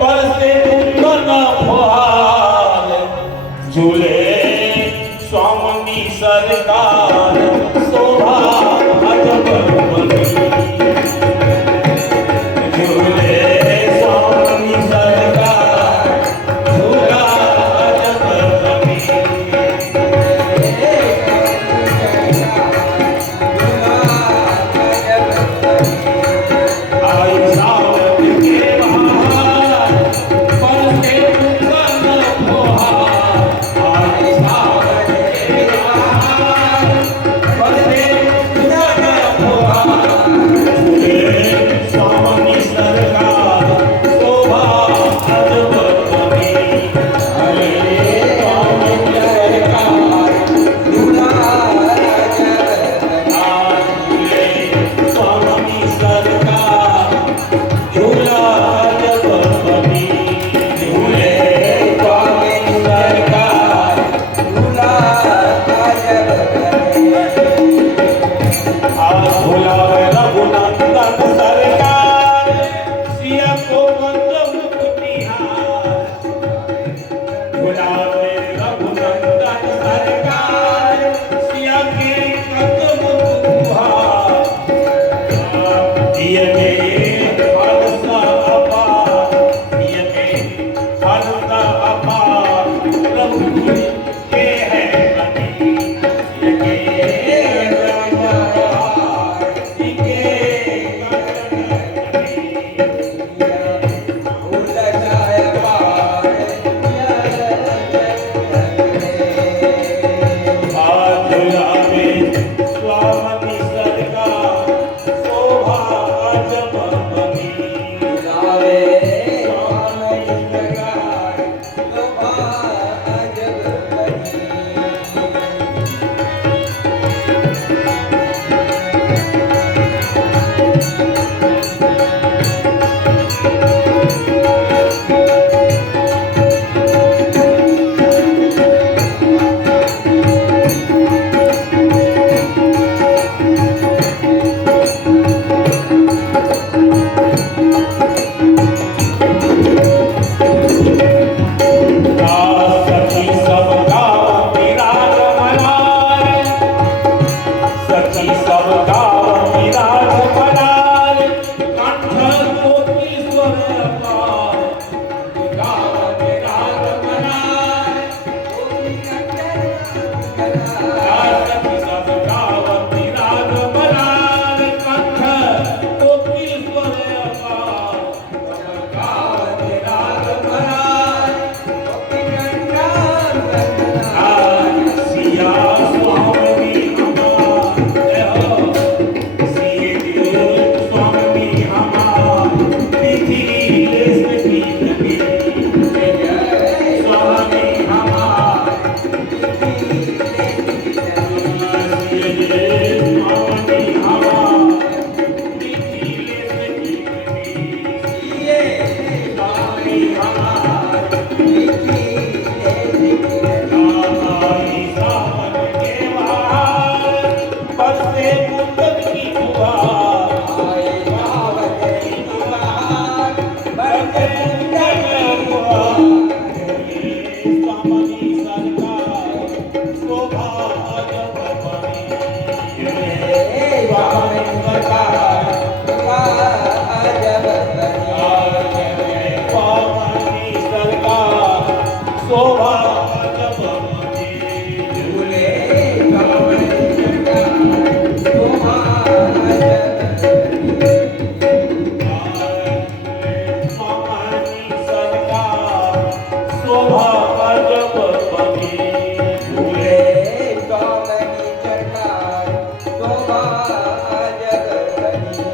बरसे कुंदन फुहार झूले स्वामी सरकार शोभा अजब बनी झूले स्वामी सरकार झूला अजब बनी आई सावन के बहार बरसे कुंदन फुहार आई सावन के बहार बरसे कुंदन फुहार झूले स्वामी सरकार शोभा अजब बनी झूले स्वामी सरकार झूला स्वामी सरकार झूला अजब बनी झूले स्वामी सरकार झूला अजब बनी झूला रघुनंदन सरकार सिया को गंज मुकुटिहार झूला रघुनंदन सरकार सिया के गंज मुकुटिहार दिए हरसा अपार दिए हरसा अपार प्रभु के है बनी दिए रंगहार के स्वामी सरकार शोभा अजब बनी सखी सब गाँव विराज मनाए सखी सब गाँव विराज मनाए कंठ कोटि स्वर अपार गाँव विराज मनाए सखी सब गाँव विराज मनाए कंठ कोटि स्वर अपार गाँव विराज मनाए सिया स्वामी हमार सिया स्वामी हमार मिथिलेश की नगरी स्वामी हमार सिया स्वामी हमार मिथिलेश की नगरी स्वामी हमार आई सावन के बहार बरसे कुंदन की फुहार आई सावन की बहार बरसे कुंदन फुहार स्वामी सरकार शोभा अजब बनी स्वामी सरकार शोभा अजब बनी स्वामी सरकार शोभा अजब बनी झूले स्वामी सरकार शोभा स्वामी सरकार शोभा अजब बनी झूले स्वामी सरकार शोभा अजब बनी